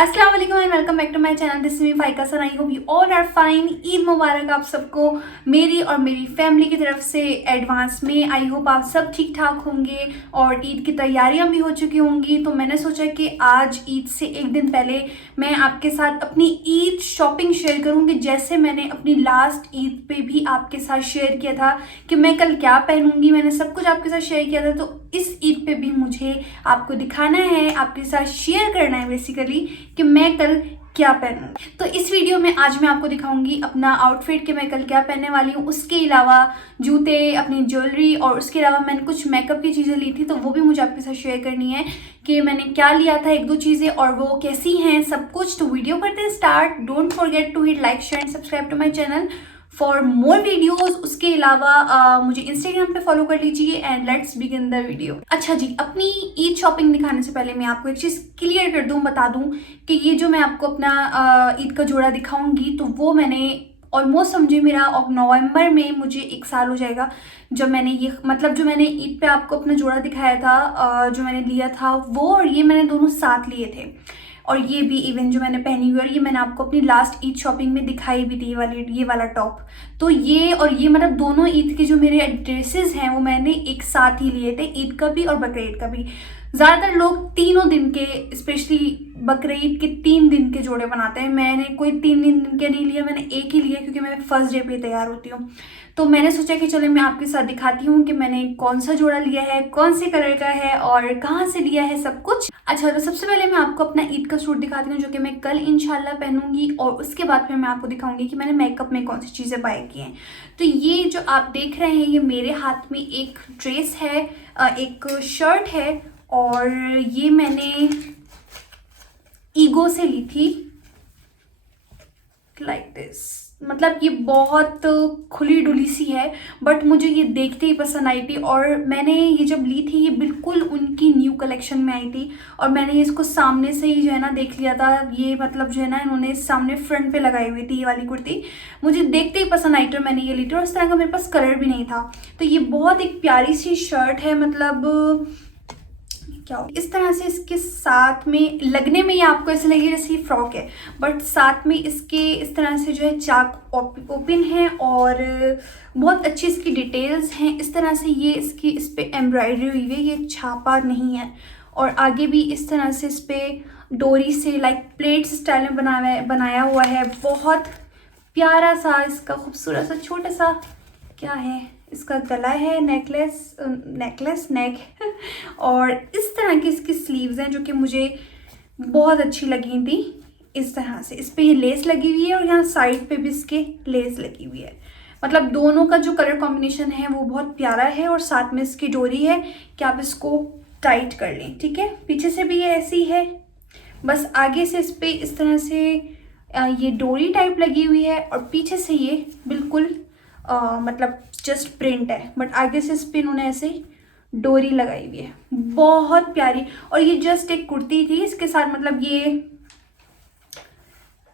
अस्सलाम वालेकुम and welcome back to my channel. This is me Faika sir. I hope you all are fine. Eid मुबारक आप सबको मेरी और मेरी फैमिली की तरफ से एडवांस में। आई होप आप सब ठीक ठाक होंगे और ईद की तैयारियां भी हो चुकी होंगी। तो मैंने सोचा कि आज ईद से एक दिन पहले मैं आपके साथ अपनी ईद शॉपिंग शेयर करूंगी, जैसे मैंने अपनी लास्ट ईद पे भी आपके साथ शेयर किया था कि मैं कल क्या पहनूंगी। मैंने सब कुछ आपके साथ शेयर किया था, तो इस ईद पे भी मुझे आपको दिखाना है, आपके साथ शेयर करना है बेसिकली कि मैं कल क्या पहनूं। तो इस वीडियो में आज मैं आपको दिखाऊंगी अपना आउटफिट कि मैं कल क्या पहनने वाली हूँ। उसके अलावा जूते, अपनी ज्वेलरी और उसके अलावा मैंने कुछ मेकअप की चीज़ें ली थी, तो वो भी मुझे आपके साथ शेयर करनी है कि मैंने क्या लिया था, एक दो चीज़ें और वो कैसी हैं सब कुछ। तो वीडियो करते हैं start. Don't forget to hit like share and subscribe to my channel for more videos. उसके अलावा मुझे इंस्टाग्राम पे फॉलो कर लीजिए and let's begin the video. अच्छा जी, अपनी ईद शॉपिंग दिखाने से पहले मैं आपको एक चीज़ क्लियर कर दूं, बता दूं कि ये जो मैं आपको अपना ईद का जोड़ा दिखाऊंगी, तो वो मैंने ऑलमोस्ट समझे मेरा नवंबर में मुझे 1 साल हो जाएगा जब मैंने ये मतलब जो मैंने ईद पे आपको अपना जोड़ा दिखाया था, जो मैंने लिया था वो और ये मैंने दोनों साथ लिए थे। और ये भी इवन जो मैंने पहनी हुई है, और ये मैंने आपको अपनी लास्ट ईद शॉपिंग में दिखाई भी थी, ये वाला टॉप। तो ये और ये मतलब दोनों ईद के जो मेरे ड्रेसेस हैं वो मैंने एक साथ ही लिए थे, ईद का भी और बकरीद का भी। ज़्यादातर लोग तीनों दिन के, स्पेशली बकरीद के 3 दिन के जोड़े बनाते हैं। मैंने कोई 3 दिन के नहीं लिया, मैंने एक ही लिया क्योंकि मैं फर्स्ट डे पे तैयार होती हूँ। तो मैंने सोचा कि चलो मैं आपके साथ दिखाती हूँ कि मैंने कौन सा जोड़ा लिया है, कौन से कलर का है और कहाँ से लिया है सब कुछ। अच्छा, तो सबसे पहले मैं आपको अपना ईद का सूट दिखाती हूँ जो कि मैं कल इंशाल्लाह पहनूंगी, और उसके बाद फिर मैं आपको दिखाऊंगी कि मैंने मेकअप में कौन सी चीज़ें बाय की हैं। तो ये जो आप देख रहे हैं, ये मेरे हाथ में एक ड्रेस है, एक शर्ट है, और ये मैंने ईगो से ली थी लाइक दिस। मतलब ये बहुत खुली डुली सी है, बट मुझे ये देखते ही पसंद आई थी। और मैंने ये जब ली थी, ये बिल्कुल उनकी न्यू कलेक्शन में आई थी, और मैंने इसको सामने से ही जो है ना देख लिया था। ये मतलब जो है ना इन्होंने सामने फ्रंट पे लगाई हुई थी ये वाली कुर्ती, मुझे देखते ही पसंद आई थी, मैंने ये ली थी। और इस तरह का मेरे पास कलर भी नहीं था। तो ये बहुत एक प्यारी सी शर्ट है, मतलब क्या हो, इस तरह से इसके साथ में लगने में ये आपको ऐसे लगे जैसे ये फ्रॉक है, बट साथ में इसके इस तरह से जो है चाक ओपन है और बहुत अच्छी इसकी डिटेल्स हैं। इस तरह से ये इसकी इस पे एम्ब्रॉयडरी हुई है, ये छापा नहीं है। और आगे भी इस तरह से इस पे डोरी से लाइक प्लेट्स स्टाइल में बनाया हुआ है। बहुत प्यारा सा इसका खूबसूरत सा छोटा सा क्या है, इसका गला है, नेकलेस नेक और इस तरह की इसकी स्लीव्स हैं जो कि मुझे बहुत अच्छी लगी थी। इस तरह से इस पे ये लेस लगी हुई है और यहाँ साइड पे भी इसके लेस लगी हुई है। मतलब दोनों का जो कलर कॉम्बिनेशन है वो बहुत प्यारा है, और साथ में इसकी डोरी है कि आप इसको टाइट कर लें। ठीक है, पीछे से भी ये ऐसी है, बस आगे से इस पे इस तरह से ये डोरी टाइप लगी हुई है, और पीछे से ये बिल्कुल मतलब जस्ट प्रिंट है, बट आगे से इस पे इन्होंने ऐसे डोरी लगाई हुई है, बहुत प्यारी। और ये जस्ट एक कुर्ती थी, इसके साथ मतलब ये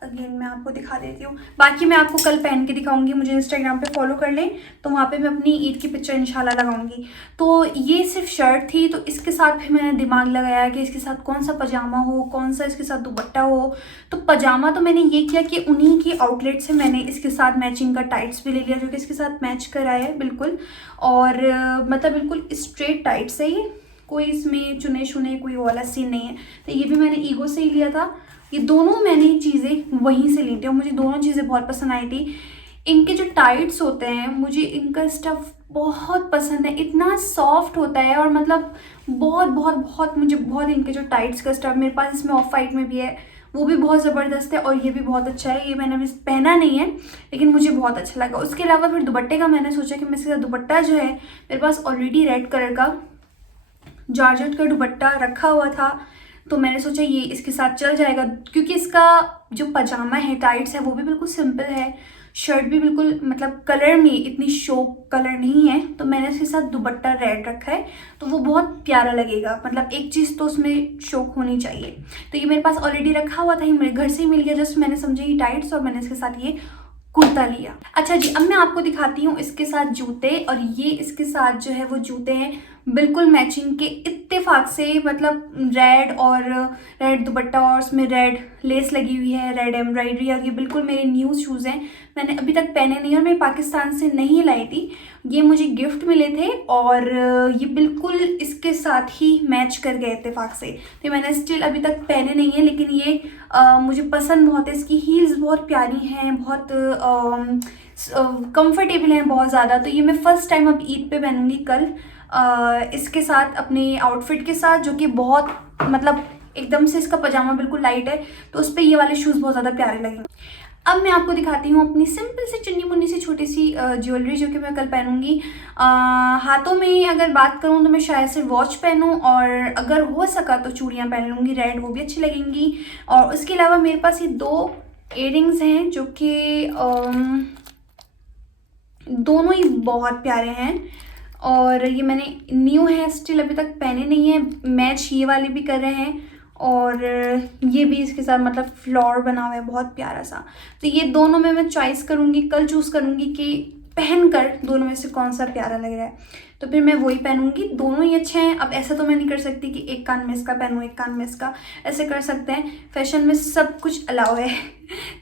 अगेन मैं आपको दिखा देती हूँ। बाकी मैं आपको कल पहन के दिखाऊंगी, मुझे इंस्टाग्राम पे फॉलो कर लें तो वहाँ पे मैं अपनी ईद की पिक्चर इंशाल्लाह लगाऊंगी। तो ये सिर्फ शर्ट थी, तो इसके साथ फिर मैंने दिमाग लगाया कि इसके साथ कौन सा पजामा हो, कौन सा इसके साथ दुपट्टा हो। तो पजामा तो मैंने ये किया कि उन्हीं की आउटलेट से मैंने इसके साथ मैचिंग का टाइट्स भी ले लिया जो कि इसके साथ मैच कराया है बिल्कुल। और मतलब बिल्कुल स्ट्रेट टाइट से ही, कोई इसमें चुने शुने कोई वाला सीन नहीं है। तो ये भी मैंने ईगो से ही लिया था। ये दोनों मैंने चीज़ें वहीं से ली थी और मुझे दोनों चीज़ें बहुत पसंद आई थी। इनके जो टाइट्स होते हैं, मुझे इनका स्टफ़ बहुत पसंद है, इतना सॉफ्ट होता है। और मतलब बहुत बहुत बहुत मुझे बहुत इनके जो टाइट्स का स्टफ़, मेरे पास इसमें ऑफ वाइट में भी है, वो भी बहुत ज़बरदस्त है, और ये भी बहुत अच्छा है। ये मैंने अभी पहना नहीं है लेकिन मुझे बहुत अच्छा लगा। उसके अलावा फिर दुपट्टे का मैंने सोचा कि मैं इसके साथ दुपट्टा जो है, मेरे पास ऑलरेडी रेड कलर का जॉर्जेट का दुपट्टा रखा हुआ था, तो मैंने सोचा ये इसके साथ चल जाएगा, क्योंकि इसका जो पजामा है, टाइट्स है, वो भी बिल्कुल सिंपल है, शर्ट भी बिल्कुल मतलब कलर में इतनी शोक कलर नहीं है, तो मैंने इसके साथ दुपट्टा रेड रखा है, तो वो बहुत प्यारा लगेगा। मतलब एक चीज़ तो उसमें शोक होनी चाहिए। तो ये मेरे पास ऑलरेडी रखा हुआ था, ये मेरे घर से ही मिल गया, जस्ट मैंने समझे ये टाइट्स, और मैंने इसके साथ ये कुर्ता लिया। अच्छा जी, अब मैं आपको दिखाती हूँ इसके साथ जूते, और ये इसके साथ जो है वो जूते हैं बिल्कुल मैचिंग के, इत्तेफाक से, मतलब रेड दुपट्टा और उसमें रेड लेस लगी हुई है, रेड एम्ब्रॉयडरी, और ये बिल्कुल मेरे न्यू शूज़ हैं, मैंने अभी तक पहने नहीं और मैं पाकिस्तान से नहीं लाई थी, ये मुझे गिफ्ट मिले थे और ये बिल्कुल इसके साथ ही मैच कर गए इत्तेफाक से। तो मैंने स्टिल अभी तक पहने नहीं है, लेकिन ये मुझे पसंद बहुत है, इसकी हील्स बहुत प्यारी हैं, बहुत कंफर्टेबल हैं बहुत ज़्यादा। तो ये मैं फ़र्स्ट टाइम अब ईद पे पहनूंगी कल, इसके साथ अपने आउटफिट के साथ, जो कि बहुत मतलब एकदम से इसका पजामा बिल्कुल लाइट है, तो उस पर ये वाले शूज़ बहुत ज़्यादा प्यारे लगेंगे। अब मैं आपको दिखाती हूँ अपनी सिंपल सी चुन्नी मुन्नी सी छोटी सी ज्वेलरी, जो कि मैं कल पहनूंगी। हाथों में अगर बात करूँ तो मैं शायद से वॉच पहनूँ, और अगर हो सका तो चूड़ियाँ पहन लूँगी रेड, वो भी अच्छी लगेंगी। और उसके अलावा मेरे पास ये 2 इयररिंग्स हैं, जो कि दोनों ही बहुत प्यारे हैं, और ये मैंने न्यू है, स्टिल अभी तक पहने नहीं है, मैच ये वाले भी कर रहे हैं, और ये भी इसके साथ मतलब फ्लावर बना हुआ है बहुत प्यारा सा। तो ये दोनों में मैं चॉइस करूँगी, कल चूज़ करूँगी कि पहनकर दोनों में से कौन सा प्यारा लग रहा है, तो फिर मैं वही पहनूंगी। दोनों ही अच्छे हैं। अब ऐसा तो मैं नहीं कर सकती कि एक कान में इसका पहनूँ एक कान में इसका, ऐसे कर सकते हैं, फैशन में सब कुछ अलाउ है।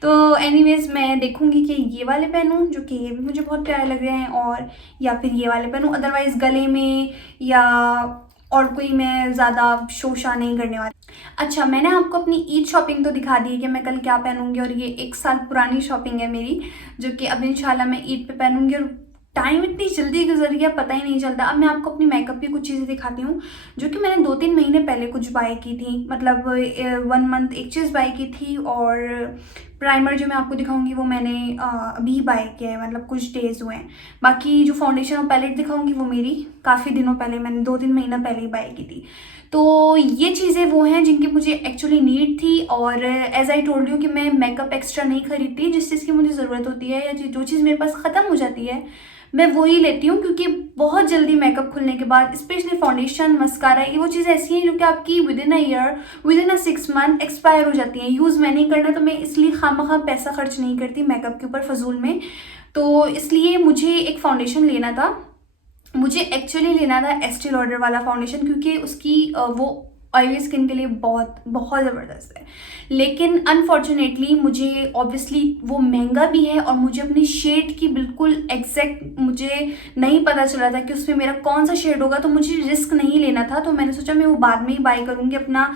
तो एनीवेज मैं देखूंगी कि ये वाले पहनूं, जो कि ये भी मुझे बहुत प्यारे लग रहे हैं, और या फिर ये वाले पहनूं, अदरवाइज गले में या और कोई मैं ज़्यादा शोशा नहीं करने वाली। अच्छा, मैंने आपको अपनी ईद शॉपिंग तो दिखा दी है कि मैं कल क्या पहनूंगी, और ये 1 साल पुरानी शॉपिंग है मेरी, जो कि अब इंशाल्लाह मैं ईद पे पहनूंगी, और टाइम इतनी जल्दी गुजर गया पता ही नहीं चलता। अब मैं आपको अपनी मेकअप की कुछ चीज़ें दिखाती हूँ, जो कि मैंने 2-3 महीने पहले कुछ बाय की थी, मतलब 1 मंथ एक चीज़ बाय की थी, और प्राइमर जो मैं आपको दिखाऊंगी वो मैंने अभी बाय किया है, मतलब कुछ डेज़ हुए हैं। बाकी जो फाउंडेशन और पैलेट दिखाऊंगी वो मेरी काफ़ी दिनों पहले, मैंने 2-3 महीना पहले ही बाय की थी। तो ये चीज़ें वो हैं जिनकी मुझे एक्चुअली नीड थी, और एज आई टोल्ड यू कि मैं मेकअप एक्स्ट्रा नहीं खरीदती, जिस चीज़ की मुझे ज़रूरत होती है या जो चीज़ मेरे पास ख़त्म हो जाती है मैं वही लेती हूँ, क्योंकि बहुत जल्दी मेकअप खुलने के बाद स्पेशली फाउंडेशन, मस्कारा, ये वो चीज़ें ऐसी हैं जो कि आपकी with in a year, with in a 6 month expire हो जाती हैं। यूज़ मैं नहीं करना, तो मैं इसलिए खामखा पैसा खर्च नहीं करती मेकअप के ऊपर फजूल में। तो इसलिए मुझे एक फाउंडेशन लेना था, मुझे एक्चुअली लेना था एस्टी लॉडर वाला फाउंडेशन, क्योंकि उसकी वो ऑयली स्किन के लिए बहुत बहुत ज़बरदस्त है। लेकिन अनफॉर्चुनेटली मुझे ऑब्वियसली वो महंगा भी है, और मुझे अपनी शेड की बिल्कुल एग्जैक्ट मुझे नहीं पता चला था कि उसमें मेरा कौन सा शेड होगा, तो मुझे रिस्क नहीं लेना था। तो मैंने सोचा मैं वो बाद में ही बाय करूँगी, अपना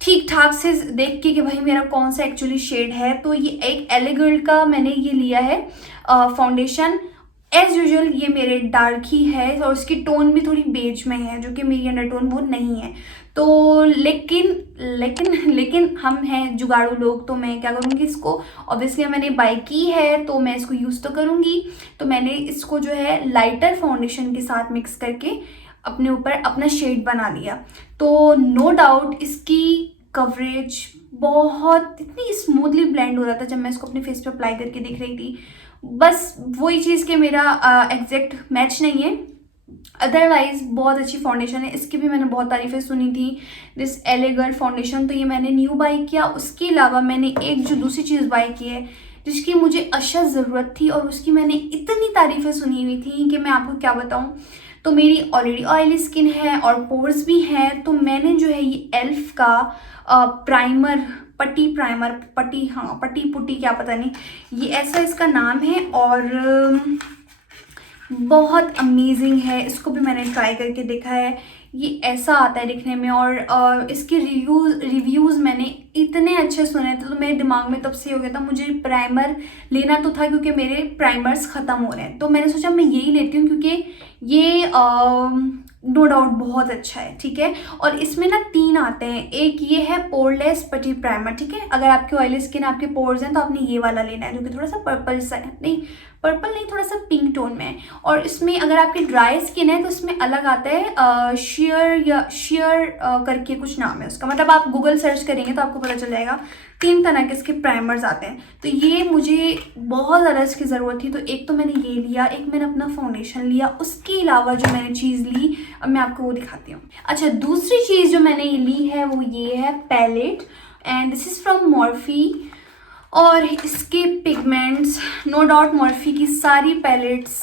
ठीक ठाक से देख के कि भाई मेरा कौन सा एक्चुअली शेड है। तो ये एक एले गर्ल का मैंने ये लिया है फाउंडेशन। एज यूजुअल ये मेरे डार्क ही है, और उसकी टोन भी थोड़ी बेज में है, जो कि मेरी अंडरटोन वो नहीं है। तो लेकिन हम हैं जुगाड़ू लोग, तो मैं क्या करूँगी, इसको ऑब्वियसली मैंने बाय की है तो मैं इसको यूज़ तो करूँगी। तो मैंने इसको जो है लाइटर फाउंडेशन के साथ मिक्स करके अपने ऊपर अपना शेड बना लिया। तो नो डाउट इसकी कवरेज बहुत इतनी स्मूथली ब्लेंड हो रहा था जब मैं इसको अपने फेस पे अप्लाई करके देख रही थी। बस वही चीज़ कि मेरा एग्जैक्ट मैच नहीं है, अदरवाइज बहुत अच्छी फाउंडेशन है। इसकी भी मैंने बहुत तारीफ़ें सुनी थी, दिस एले गर्ल फाउंडेशन। तो ये मैंने न्यू बाय किया। उसके अलावा मैंने एक जो दूसरी चीज़ बाय की है जिसकी मुझे अशद ज़रूरत थी, और उसकी मैंने इतनी तारीफ़ें सुनी हुई थी कि मैं आपको क्या बताऊँ। तो मेरी ऑलरेडी ऑयली स्किन है और पोर्स भी हैं, तो मैंने जो है ये एल्फ का प्राइमर, पट्टी पुट्टी क्या पता नहीं, ये ऐसा इसका नाम है, और बहुत अमेजिंग है। इसको भी मैंने ट्राई करके देखा है, ये ऐसा आता है दिखने में, और इसके रिव्यूज़ मैंने इतने अच्छे सुने थे, तो मेरे दिमाग में तब से हो गया था मुझे प्राइमर लेना तो था, क्योंकि मेरे प्राइमर्स ख़त्म हो रहे हैं। तो मैंने सोचा मैं यही लेती हूँ, क्योंकि ये नो डाउट बहुत अच्छा है, ठीक है। और इसमें ना 3 आते हैं, एक ये है पोरलेस पटी प्राइमर, ठीक है। अगर आपकी ऑयली स्किन, आपके पोर्स हैं, तो आपने ये वाला लेना है, जो कि थोड़ा सा पर्पल नहीं थोड़ा सा पिंक टोन में है। और इसमें अगर आपकी ड्राई स्किन है तो इसमें अलग आता है शेयर करके कुछ नाम है उसका, मतलब आप गूगल सर्च करेंगे तो आपको पता चल जाएगा। 3 तरह के इसके प्राइमर्स आते हैं, तो ये मुझे बहुत ज़्यादा इसकी ज़रूरत थी। तो एक तो मैंने ये लिया, एक मैंने अपना फाउंडेशन लिया। उसके अलावा जो मैंने चीज़ ली अब मैं आपको वो दिखाती हूँ। अच्छा, दूसरी चीज़ जो मैंने ली है वो ये है palette, and this is from Morphe. और इसके पिगमेंट्स, नो डाउट मॉर्फी की सारी पैलेट्स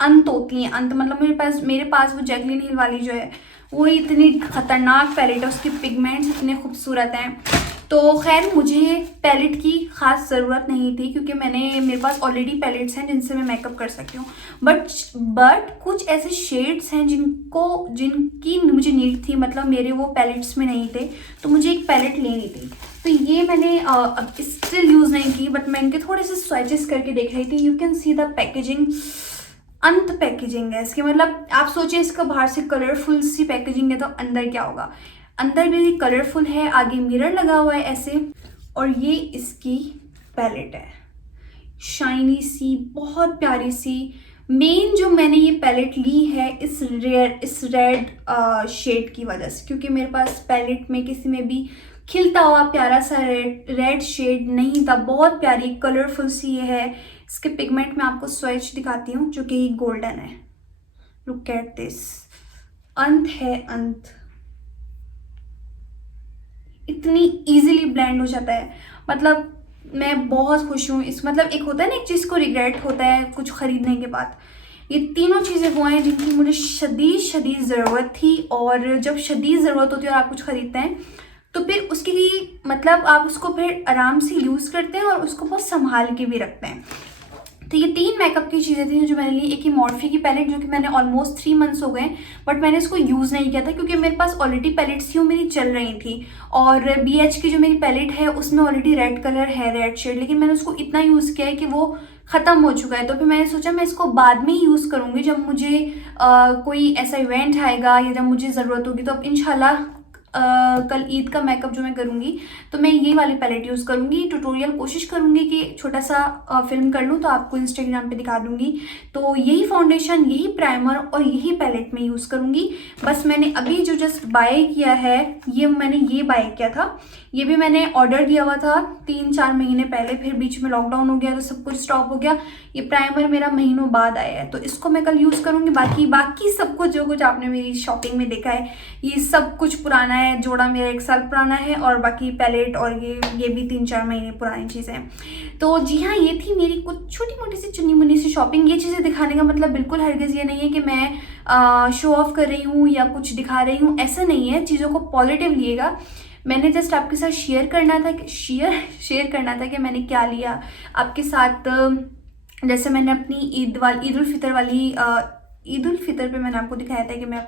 अंत होती हैं, अंत मतलब मेरे पास वो जैकलिन हिल वाली जो है वो इतनी खतरनाक पैलेट है, उसके पिगमेंट्स इतने खूबसूरत हैं। तो खैर मुझे पैलेट की ख़ास ज़रूरत नहीं थी क्योंकि मेरे पास ऑलरेडी पैलेट्स हैं जिनसे मैं मेकअप कर सकती हूँ। बट कुछ ऐसे शेड्स हैं जिनकी मुझे नीड थी, मतलब मेरे वो पैलेट्स में नहीं थे, तो मुझे एक पैलेट लेनी थी। तो ये मैंने अब स्टिल यूज़ नहीं की, बट मैं इनके थोड़े से स्वैचेस करके देख रही थी। You can see the packaging, अंत पैकेजिंग है इसकी, मतलब आप सोचिए इसका बाहर से कलरफुल सी पैकेजिंग है तो अंदर क्या होगा। अंदर भी कलरफुल है, आगे मिरर लगा हुआ है ऐसे, और ये इसकी पैलेट है, शाइनी सी, बहुत प्यारी सी। मेन जो मैंने ये पैलेट ली है इस रेड शेड की वजह से, क्योंकि मेरे पास पैलेट में किसी में भी खिलता हुआ प्यारा सा रेड शेड नहीं था। बहुत प्यारी कलरफुल सी ये है। इसके पिगमेंट में आपको स्वेच दिखाती हूँ जो कि गोल्डन है। लुक एट दिस, अंत है अंत, इतनी इजीली ब्लेंड हो जाता है। मतलब मैं बहुत खुश हूँ इस, मतलब एक होता है ना एक चीज़ को रिग्रेट होता है कुछ खरीदने के बाद, ये तीनों चीज़ें वो हैं जिनकी मुझे शदीद ज़रूरत थी। और जब शदीद ज़रूरत होती है और आप कुछ खरीदते हैं तो फिर उसके लिए मतलब आप उसको फिर आराम से यूज़ करते हैं और उसको बहुत संभाल के भी रखते हैं। तो ये 3 मेकअप की चीज़ें थी जो मैंने ली। एक ही मॉर्फी की पैलेट जो कि मैंने ऑलमोस्ट 3 मंथ्स हो गए, बट मैंने इसको यूज़ नहीं किया था क्योंकि मेरे पास ऑलरेडी पैलेट्स थी वो मेरी चल रही थी। और BH की जो मेरी पैलेट है उसमें ऑलरेडी रेड कलर है, रेड शेड, लेकिन मैंने उसको इतना यूज़ किया है कि वो ख़त्म हो चुका है। तो फिर मैंने सोचा मैं इसको बाद में ही यूज़ करूँगी जब मुझे कोई ऐसा इवेंट आएगा या जब मुझे ज़रूरत होगी। तो अब इंशाल्लाह कल ईद का मेकअप जो मैं करूँगी तो मैं ये वाली पैलेट यूज़ करूँगी। ट्यूटोरियल कोशिश करूँगी कि छोटा सा फिल्म कर लूँ तो आपको इंस्टाग्राम पे दिखा दूँगी। तो यही फाउंडेशन, यही प्राइमर और यही पैलेट में यूज़ करूँगी। बस मैंने अभी जो जस्ट बाय किया है मैंने ये बाय किया था, ये भी मैंने ऑर्डर किया हुआ था 3-4 महीने पहले, फिर बीच में लॉकडाउन हो गया तो सब कुछ स्टॉप हो गया। ये प्राइमर मेरा महीनों बाद आया है तो इसको मैं कल यूज़ करूँगी। बाकी सब कुछ जो कुछ आपने मेरी शॉपिंग में देखा है ये सब कुछ पुराना है, जोड़ा मेरा 1 साल पुराना है और बाकी पैलेट और ये भी 3-4 महीने पुरानी चीज़ें हैं। तो जी हाँ, ये थी मेरी कुछ छोटी मोटी सी चुनी मुनी सी शॉपिंग। ये चीज़ें दिखाने का मतलब बिल्कुल हरगिज़ ये नहीं है कि मैं शो ऑफ कर रही हूँ या कुछ दिखा रही हूँ, ऐसा नहीं है। चीज़ों को पॉजिटिव लिएगा। मैंने जस्ट आपके साथ शेयर करना था कि मैंने क्या लिया आपके साथ। जैसे मैंने अपनी ईद उल फितर पे मैंने आपको दिखाया था कि मैं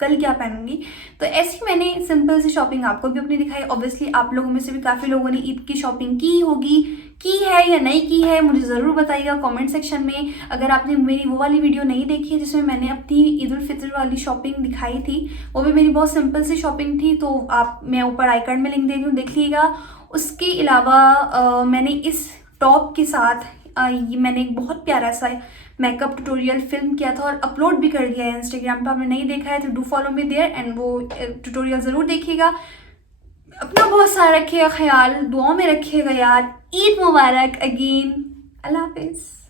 कल क्या पहनूंगी, तो ऐसी मैंने सिंपल सी शॉपिंग आपको भी अपनी दिखाई। ऑब्वियसली आप लोगों में से भी काफ़ी लोगों ने ईद की शॉपिंग की है या नहीं की है, मुझे ज़रूर बताइएगा कमेंट सेक्शन में। अगर आपने मेरी वो वाली वीडियो नहीं देखी है जिसमें मैंने अपनी ईद उल फितर वाली शॉपिंग दिखाई थी, वो भी मेरी बहुत सिंपल सी शॉपिंग थी, तो मैं ऊपर आई कार्ड में लिंक दे रही हूँ, देख लीजिएगा। उसके अलावा मैंने इस टॉप के साथ ये मैंने एक बहुत प्यारा सा मेकअप ट्यूटोरियल फिल्म किया था और अपलोड भी कर दिया है इंस्टाग्राम पे। आपने नहीं देखा है तो do follow me there and वो ट्यूटोरियल ज़रूर देखिएगा। अपना बहुत सारा रखिएगा ख्याल, दुआओं में रखिएगा यार। ईद मुबारक अगेन। अल्लाह हाफिज़।